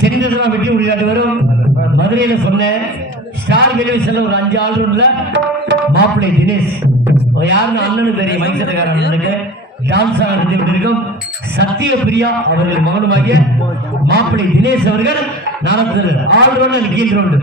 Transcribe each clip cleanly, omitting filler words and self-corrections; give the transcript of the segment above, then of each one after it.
சென்னைதான் வெற்றி முடியாது வரும். மதுரையில சொன்ன ஸ்டார் டெலிவிஷன்ல ஒரு 5 ஆல்ரவுண்ட்ல மாப்பிள்ளை தினேஷ் யாருன்னு அண்ணனு தெரியும். மைசூர்காரன் அண்ணனுக்கு டான்ஸ் ஆடிருக்கும். சத்திய பிரியா அவர்கள் மகனுமாகிய மாப்பிள்ளை தினேஷ் அவர்கள் நடத்துறது ஆல்ரவுண்ட் கீழ் ரவுண்டு.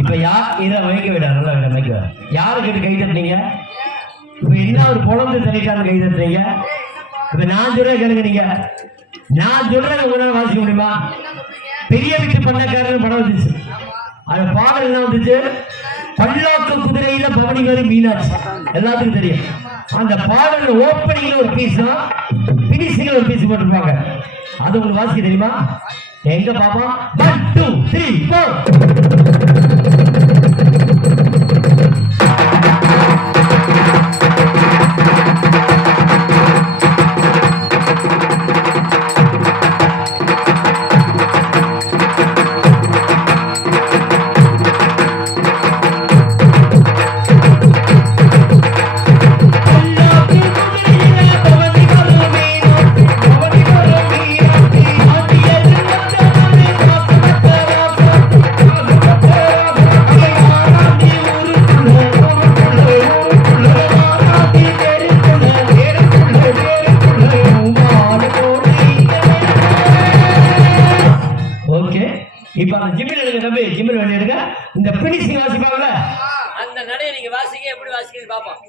இப்ப யாருக்கு கை தட்டுறீங்க? இப்ப என்ன ஒரு குழந்தை தனிட்டான்னு கை தட்டுறீங்க? இப்ப நான் சொல்ற கேளுங்க. நீங்க நான் சொல்றத உங்களால வாசிக்க முடியுமா? பெரிய வீட்டு பண்ணக்காரன் படம் வந்துச்சு. அது பாடல் என்ன வந்துச்சு? பல்லாக்கு குதிரையில பவனிகாரி மீனாட்சி எல்லாத்துக்கும் தெரியும். அந்த பாடல் ஓப்பனிங்ல ஒரு பீஸ் தான், பினிஷிங்ல ஒரு பீஸ் போட்டிருப்பாங்க. அது உங்களுக்கு வாசிக்க தெரியுமா? எங்க பாப்பா 1 2 3 4 இந்த பினிஷிங் வாசிப்பாங்கல, அந்த நடைய நீங்க வாசிங்க. எப்படி வாசிக்கிறது பாப்போம்.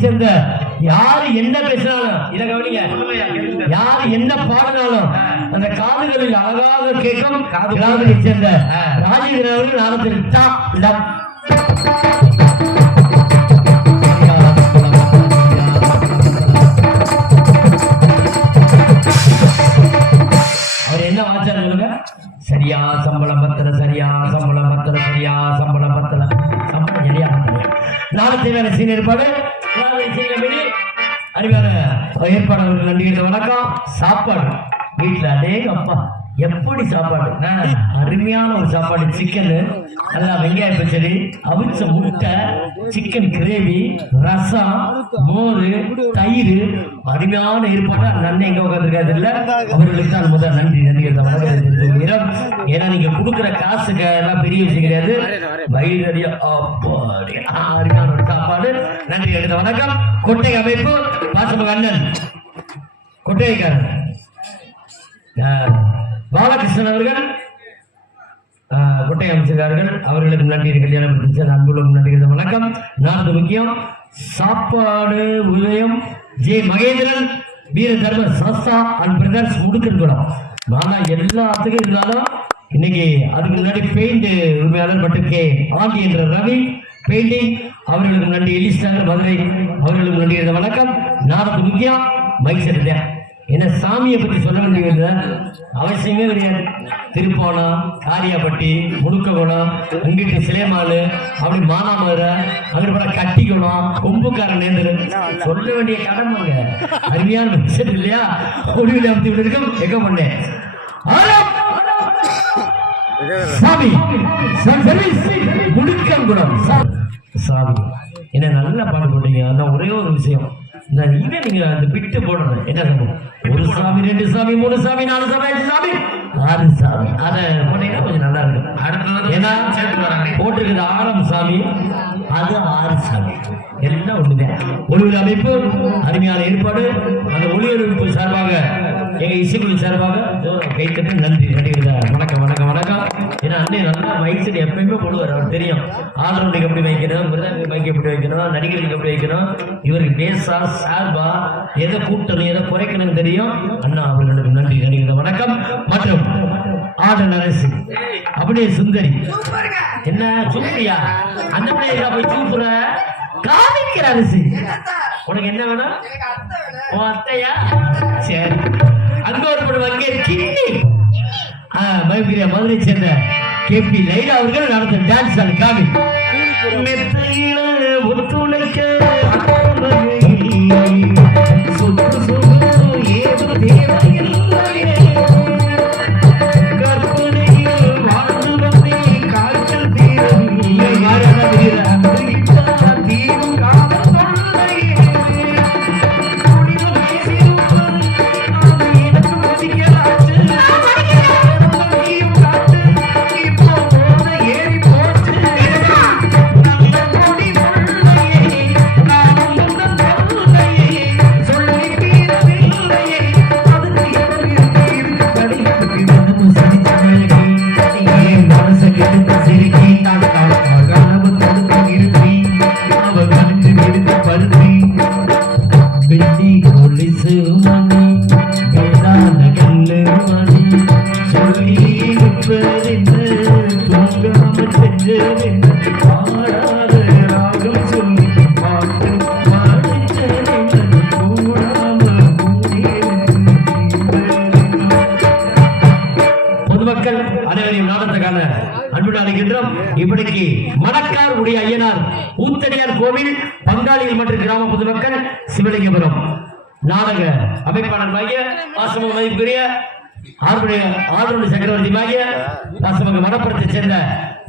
சேர்ந்த யாரு என்ன பேசினாலும் இதை கவனிங்க. யாரு என்ன பாடினாலும் அந்த காதுகளில் அழகாக கேட்கும். காதுகளை சேர்ந்த ராஜேந்திரன் நாளத்தில் அவர் என்ன என்ன ஆச்சாரம் சொல்லுங்க? சரியா சம்பளம் பத்தல, சரியா சம்பளம் பத்தல, சரியா சம்பளம் பத்தல, சம்பளம் சரியா பத்தல. நாளை வேற சீனியர் பாடு அறிவான ஏற்பாடு. நன்றி, வணக்கம். சாப்பாடு வீட்டுல அதே அப்பா எப்படி சாப்பாடு, அருமையான ஒரு சாப்பாடு. சிக்கன் நல்லா வெங்காய பச்சடி, அவிச்ச முட்டை, சிக்கன் கிரேவி, ரசம், மோர், தயிர், அருமையான ஏற்பாடு. அந்த அண்ணன் எங்க உட்காந்துருக்காது இல்ல, அவர்களுக்கு தான் முதல் நன்றி வணக்கம். ஏன்னா நீங்க கொடுக்குற காசுக்கு எல்லாம் பெரிய விஷயம் கிடையாது. வயிறடியா அருமையான ஒரு சாப்பாடு. நன்றி எடுத்த வணக்கம். கொட்டை அமைப்பு பாசமக அண்ணன் கொட்டைக்காரன் பாலகிருஷ்ணன் அவர்கள் கொட்டை அமைச்சிருக்கார்கள். அவர்களுக்கு நன்றி. கல்யாணம் அன்புடன் நன்றி வணக்கம். நான்கு முக்கியம் சாப்பாடு உதயம் ஜே மகேந்திரன் வீர தர்ம சாஸ்தா அண்ட் பிரதர்ஸ் முடுக்கன்குளம். ஆனா எல்லாத்துக்கும் இருந்தாலும் இன்னைக்கு அதுக்கு முன்னாடி பெயிண்ட் உரிமையாளர் மற்றும் கே ஆண்டி என்ற ரவி பெயிண்டிங் அவர்களுக்கு நன்றி. எலிஸ்டார் மதுரை அவர்களுக்கு நன்றி வணக்கம். நான்கு முக்கியம் மைக் செட் என்ன சாமியை பற்றி சொல்ல வேண்டியது அவசியமே கிடையாது. திருப்போணம், காரியாப்பட்டி, முடுக்ககுணம், அங்கிட்டு சிலைமாலு, அப்படி மானாமதுரை, அங்கிட்டு போன கட்டிக்குணம், கொம்புக்காரன் நேர்ந்து சொல்ல வேண்டிய கடமைங்க. அருமையான விஷயம் இல்லையா? ஒளிவில் அமைத்து விட்டு எங்க பண்ணேன் சாமி முடுக்கங்குணம் சாமி என்ன நல்லா பாடு போட்டீங்க. அதான் ஒரே ஒரு விஷயம், இதை நீங்க அந்த பிட்டு போடணும். என்ன சொல்லுங்க? ஒரு சாமி, ரெண்டு சாமி, மூணு சாமி, நாலு சாமி, அஞ்சு சாமி, ஆறு சாமி. அதை போட்டீங்கன்னா கொஞ்சம் நல்லா இருக்கும். அடுத்தது ஏன்னா போட்டிருக்குது ஆரம் சாமி, அது ஆறு சாமி, எல்லாம் ஒண்ணுதான். ஒளிவில் அமைப்பு அருமையான ஏற்பாடு. அந்த ஒளியமைப்பு சார்பாக எங்க இசைக்குழு சார்பாக கைத்தட்டு நன்றி. வணக்கம் வணக்கம் வணக்கம். ஏன்னா அண்ணே நல்லா மைக் எப்பயுமே போடுவார். அவர் தெரியும் ஆதரவுக்கு எப்படி வைக்கணும், மைக் எப்படி வைக்கணும், நடிகர்களுக்கு எப்படி வைக்கணும், இவருக்கு பேசா சார்பா எதை கூட்டணும் எதை குறைக்கணும்னு தெரியும். அண்ணா அவர்களுக்கு நன்றி. நடிகர்கள் வணக்கம். மற்றும் ஆடல் அரசு அப்படியே சுந்தரி. என்ன சுந்தரியா? அந்த பிள்ளையா போய் சூப்புற காமிக்கிற அரசு. உனக்கு என்ன வேணும்? உன் அத்தையா? சரி. அங்க ஒரு படம் அங்கே கிண்ணி மதுரை சேர்ந்த கேபி லைலா அவர்கள் நடந்த டான்ஸ் ஆடு காமி மெத்தையில ஒத்துழைக்க சொத்து சொத்து ஏதோ தேவையில்லை கற்பனையில் வாழ்ந்து வந்தே காய்ச்சல் தீரவில்லை தீரும் காலம் பொதுமக்கள் அனைவரையும் நாடகத்துக்கான அன்புடன் அழைக்கின்றோம். இப்படிக்கு மணக்கார் உடைய ஐயனார் ஊத்தடியார் கோவில் பங்காளிகள் மற்றும் கிராம பொதுமக்கள் சிவலிங்கபுரம் நாடக அமைப்பாளர் மாகிய பாசமக மதிப்புரிய ஆறுடைய சக்கரவர்த்தி மாகிய பாசமக மணப்புறத்தை சேர்ந்த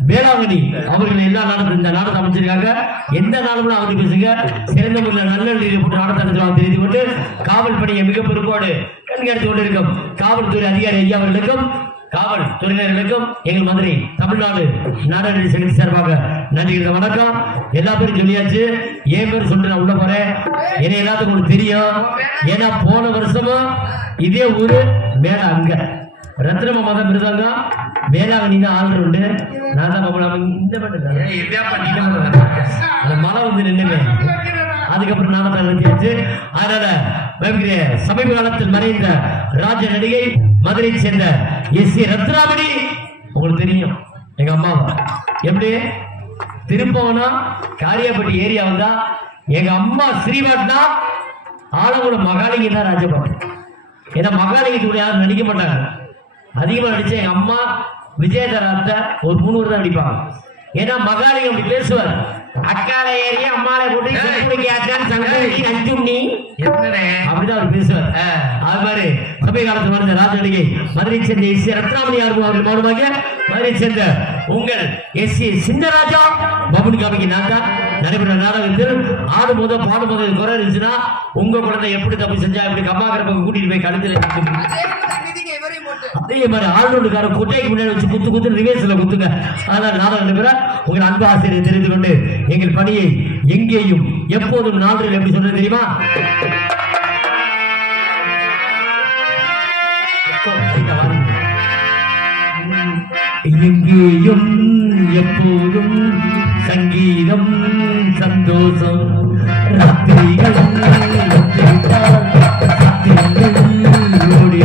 வேளாங்கண்ணி அவர்கள் எல்லா நாடகம் இந்த நாடகம் அமைச்சிருக்காங்க. எந்த நாடகம் அவருக்கு பேசுங்க. சிறந்த முறையில் நல்ல போட்டு நாடகம் தெரிந்து கொண்டு காவல் பணியை மிக பொறுப்போடு கண்காணித்துக் கொண்டிருக்கும் காவல்துறை அதிகாரி ஐயா அவர்களுக்கும் காவல் துறையினர்களுக்கும் எங்கள் மதுரை தமிழ்நாடு நாடக சங்கத்தி சார்பாக நன்றி வணக்கம். எல்லா பேரும் சொல்லியாச்சு. ஏன் பேர் சொல்லிட்டு நான் உள்ள போறேன். ஏன்னா எல்லாத்துக்கும் உங்களுக்கு தெரியும். ஏன்னா போன வருஷமும் இதே ஊரு மேல அங்க ரத்னம மதம் இருந்தாங்க வேளாங்கண்ணி தான் ஆள் உண்டு. நான் தான் இந்த மழை வந்து நின்னுங்க. அதுக்கப்புறம் நாமத்தை நிறுத்தியாச்சு. அதனால சமீப காலத்தில் மறைந்த ராஜ நடிகை மதுரை சேர்ந்த எஸ் ரத்னாமணி உங்களுக்கு தெரியும். எங்க அம்மா எப்படி திருப்பவனா காரியாப்பட்டி ஏரியா வந்தா எங்க அம்மா ஸ்ரீவாட்னா ஆலங்குளம் மகாலிங்க தான் ராஜபாட்டு. ஏன்னா மகாலிங்கத்துடைய யாரும் நடிக்க மாட்டாங்க. அதிகமா நடிச்ச எங்க அம்மா விஜயதர அத்தை ஒரு 3 தான் நடிப்பாங்க. ஏன்னா மகாலிங்கம் அப்படி பேசுவார். அக்கால ஏறிய அம்மால போட்டு அப்படிதான் அவர் பேசுவார். அது மாதிரி சமய காலத்து மறந்த ராஜ நடிகை மதுரை சேர்ந்த எஸ் ரத்னாமணி அவர்கள் மூலமாக மதுரை சேர்ந்த உங்கள் எஸ் சின்னராஜா பபுனி காமிக்கு நான் தான் நடைபெற்ற நாடகத்தில் ஆடும் போது பாடும் போது குறை இருந்துச்சுன்னா உங்க குழந்தை எப்படி தப்பு செஞ்சா இப்படி கம்மாக்கிற பக்கம் கூட்டிட்டு போய் கழுத்துல அதே மாதிரி ஆளுநருக்கார குட்டைக்கு முன்னாடி வச்சு குத்து குத்து ரிவேஸ்ல குத்துங்க. அதனால நாடகம் நடைபெற உங்கள் அன்பு ஆசிரியரை தெரிந்து கொண்டு எங்கள் பணியை எங்கேயும் எப்போதும் நாளில் எப்படி சொல்றது தெரியுமா? எங்கேயும் எப்போதும் சங்கீதம் சந்தோஷம் ராத்திரிகள் ஓடி